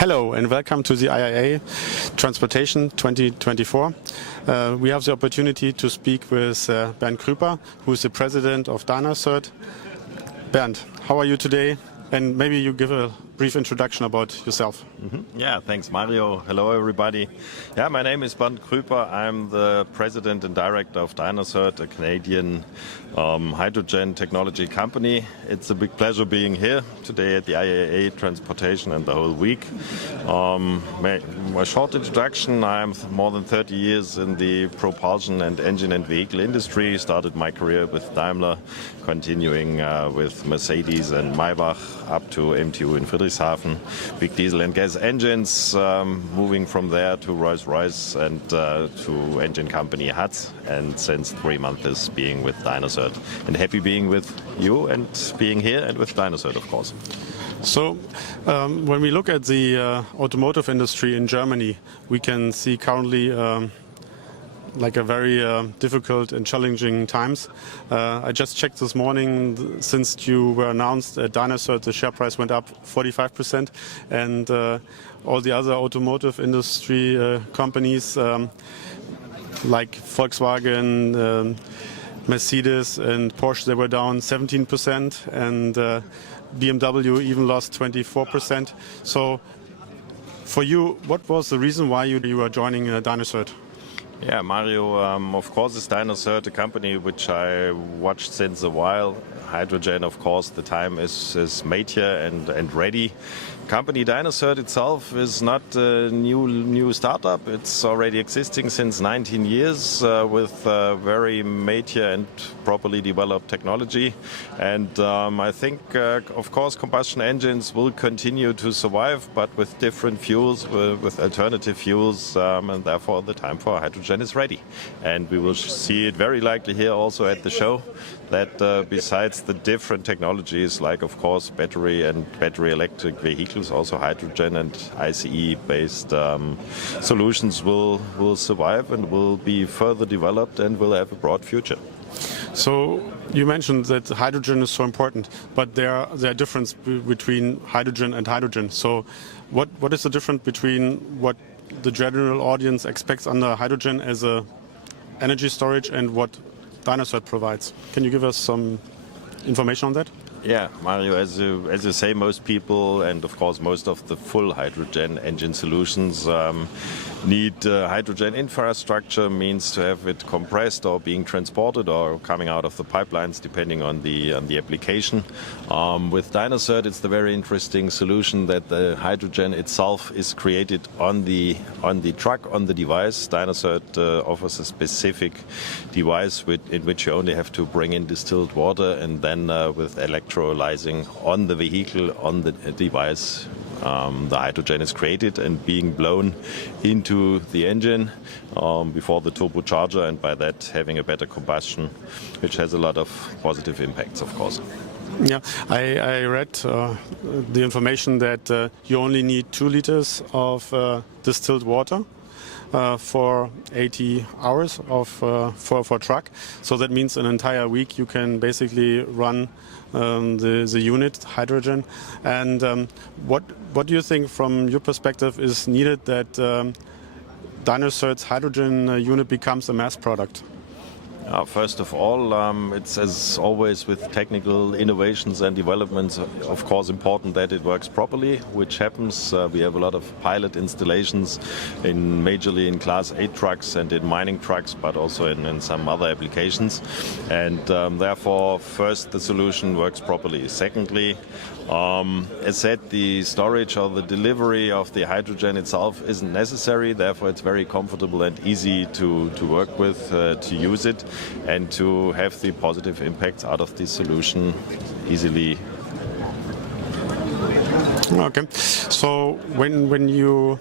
Hello and welcome to the IAA Transportation 2024. We have the opportunity to speak with Bernd Krueper, who is the president of dynaCERT. Bernd, how are you today? And maybe you give a brief introduction about yourself. Yeah, thanks Mario. Hello everybody. Yeah, my name is Bernd Krueper. I'm the president and director of dynaCERT, a Canadian hydrogen technology company. It's a big pleasure being here today at the IAA Transportation and the whole week. My short introduction, I'm more than 30 years in the propulsion and engine and vehicle industry. Started my career with Daimler, continuing with Mercedes and Maybach up to MTU in Friedrichshafen, big diesel and gas engines, moving from there to Rolls-Royce and to engine company Hatz, and since 3 months being with dynaCERT. And happy being with you and being here and with dynaCERT, of course. So, when we look at the automotive industry in Germany, we can see currently like a very difficult and challenging times. I just checked this morning, since you were announced at dynaCERT, the share price went up 45%, and all the other automotive industry companies like Volkswagen, Mercedes and Porsche, they were down 17%, and BMW even lost 24%. So for you, what was the reason why you are joining dynaCERT? Yeah, Mario, of course, is dynaCERT a company which I watched since a while. Hydrogen, of course, the time is made here and ready. Company dynaCERT itself is not a new startup. It's already existing since 19 years with very mature and properly developed technology. And I think, of course, combustion engines will continue to survive, but with different fuels, with alternative fuels, and therefore the time for hydrogen is ready. And we will see it very likely here also at the show, that besides the different technologies like, of course, battery and battery electric vehicles, also hydrogen and ICE-based solutions will survive and will be further developed and will have a broad future. So you mentioned that hydrogen is so important, but there are differences between hydrogen and hydrogen. So what is the difference between what the general audience expects under hydrogen as a energy storage and what dynaCERT provides? Can you give us some information on that? Yeah, Mario, as you say, most people and of course most of the full hydrogen engine solutions need hydrogen infrastructure, means to have it compressed or being transported or coming out of the pipelines, depending on the application. With dynaCERT, it's the very interesting solution that the hydrogen itself is created on the truck, on the device. dynaCERT offers a specific device in which you only have to bring in distilled water, and then with electrolyzing on the vehicle, on the device, the hydrogen is created and being blown into the engine before the turbocharger, and by that having a better combustion, which has a lot of positive impacts, of course. Yeah, I read the information that you only need 2 liters of distilled water for 80 hours for a truck. So that means an entire week you can basically run the unit hydrogen. And what do you think from your perspective is needed that dynaCERT's hydrogen unit becomes a mass product? First of all, it's as always with technical innovations and developments, of course, important that it works properly, which happens. We have a lot of pilot installations majorly in Class 8 trucks and in mining trucks, but also in some other applications. And therefore, first, the solution works properly. Secondly, as said, the storage or the delivery of the hydrogen itself isn't necessary. Therefore, it's very comfortable and easy to work with, to use it, and to have the positive impacts out of this solution easily. Okay, so when you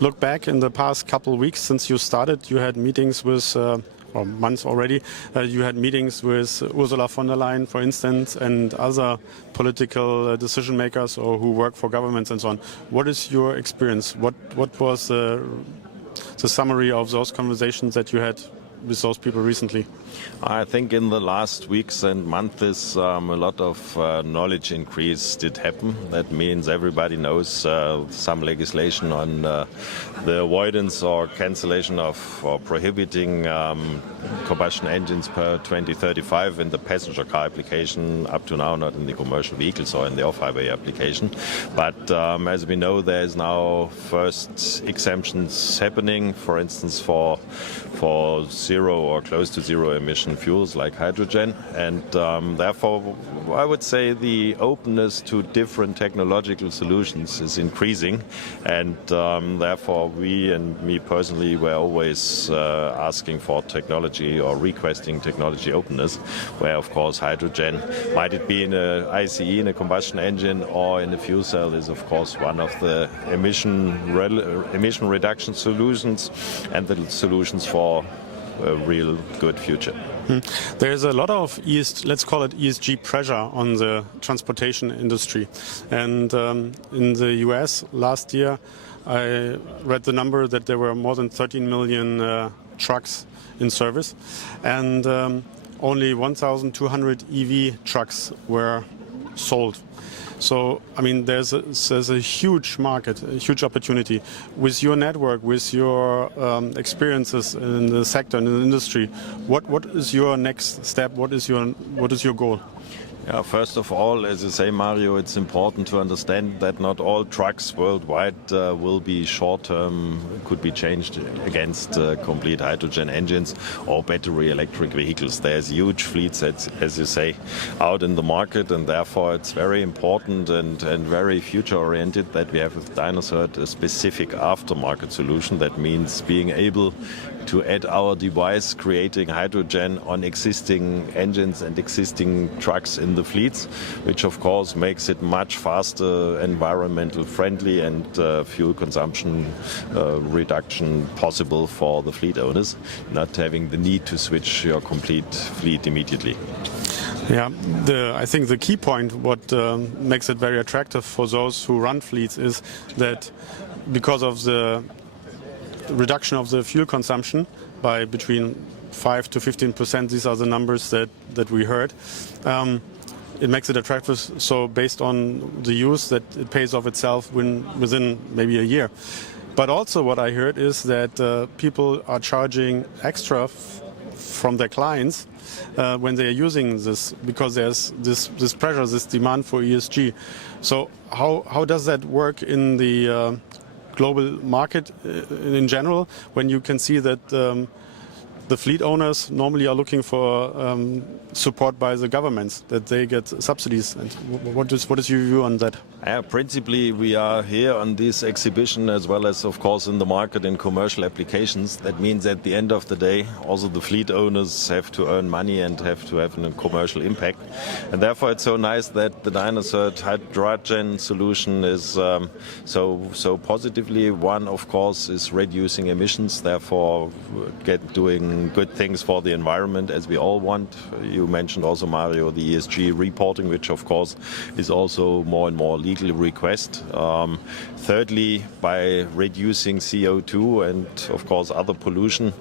look back in the past couple of weeks since you started, you had meetings with, or months already, you had meetings with Ursula von der Leyen, for instance, and other political decision makers or who work for governments and so on. What is your experience? What was the summary of those conversations that you had with those people recently? I think in the last weeks and months a lot of knowledge increase did happen. That means everybody knows some legislation on the avoidance or cancellation of or prohibiting combustion engines per 2035 in the passenger car application, up to now not in the commercial vehicles or in the off-highway application. But as we know, there is now first exemptions happening, for instance for zero or close to zero emission fuels like hydrogen, and therefore I would say the openness to different technological solutions is increasing, and therefore we and me personally were always asking for technology or requesting technology openness, where of course hydrogen, might it be in a ICE, in a combustion engine or in a fuel cell, is of course one of the emission reduction solutions and the solutions for a real good future. There's a lot of let's call it ESG pressure on the transportation industry, and in the US last year I read the number that there were more than 13 million trucks in service, and only 1,200 EV trucks were sold. So, I mean, there's a huge market, a huge opportunity. With your network, with your experiences in the sector, in the industry, what is your next step? What is your goal? Yeah, first of all, as you say, Mario, it's important to understand that not all trucks worldwide will be short-term, could be changed against complete hydrogen engines or battery electric vehicles. There's huge fleets, as you say, out in the market, and therefore it's very important and very future-oriented that we have with dynaCERT a specific aftermarket solution. That means being able to add our device, creating hydrogen on existing engines and existing trucks in the fleets, which of course makes it much faster, environmental friendly, and fuel consumption reduction possible for the fleet owners, not having the need to switch your complete fleet immediately. Yeah, I think the key point, what makes it very attractive for those who run fleets, is that because of the reduction of the fuel consumption by between 5 to 15%, these are the numbers that we heard. It makes it attractive, so based on the use, that it pays off itself within maybe a year. But also what I heard is that people are charging extra from their clients when they are using this, because there's this pressure, this demand for ESG. So how does that work in the global market in general, when you can see that the fleet owners normally are looking for support by the governments, that they get subsidies? And what is your view on that? Principally, we are here on this exhibition as well as, of course, in the market in commercial applications. That means at the end of the day, also the fleet owners have to earn money and have to have a commercial impact. And therefore, it's so nice that the dynaCERT hydrogen solution is so positively. One, of course, is reducing emissions, therefore doing good things for the environment, as we all want. You mentioned also, Mario, the ESG reporting, which of course is also more and more legal request. Thirdly, by reducing CO2 and of course other pollution,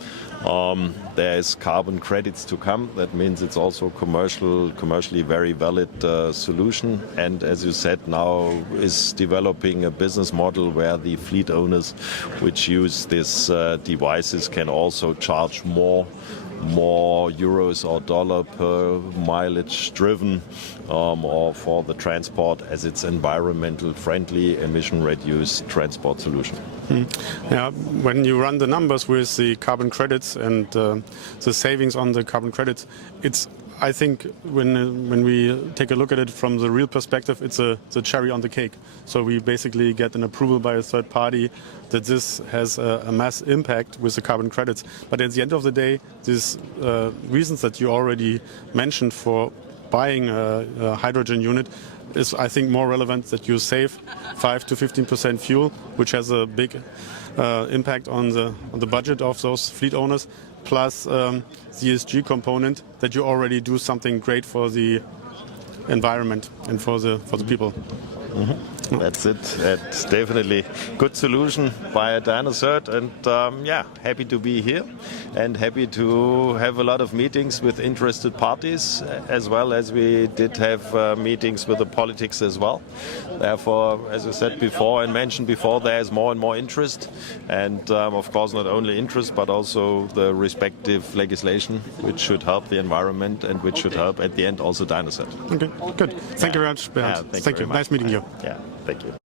there is carbon credits to come. That means it's also commercially very valid solution. And as you said, now is developing a business model where the fleet owners which use these devices can also charge more euros or dollar per mileage driven, or for the transport, as it's environmental friendly, emission reduced transport solution. Yeah, when you run the numbers with the carbon credits and the savings on the carbon credits, I think when we take a look at it from the real perspective, it's a cherry on the cake. So we basically get an approval by a third party that this has a mass impact with the carbon credits. But at the end of the day, these reasons that you already mentioned for buying a hydrogen unit is, I think, more relevant, that you save 5 to 15% fuel, which has a big impact on the budget of those fleet owners, plus the ESG component, that you already do something great for the environment and for the people. Mm-hmm. That's it. That's definitely good solution by dynaCERT, and yeah, happy to be here and happy to have a lot of meetings with interested parties, as well as we did have meetings with the politics as well. Therefore, as I said before and mentioned before, there is more and more interest, and of course not only interest but also the respective legislation which should help the environment and which should help at the end also dynaCERT. Okay, good. Thank you very much, Bernd. Yeah, thank you. very much. Nice meeting you. Yeah, thank you.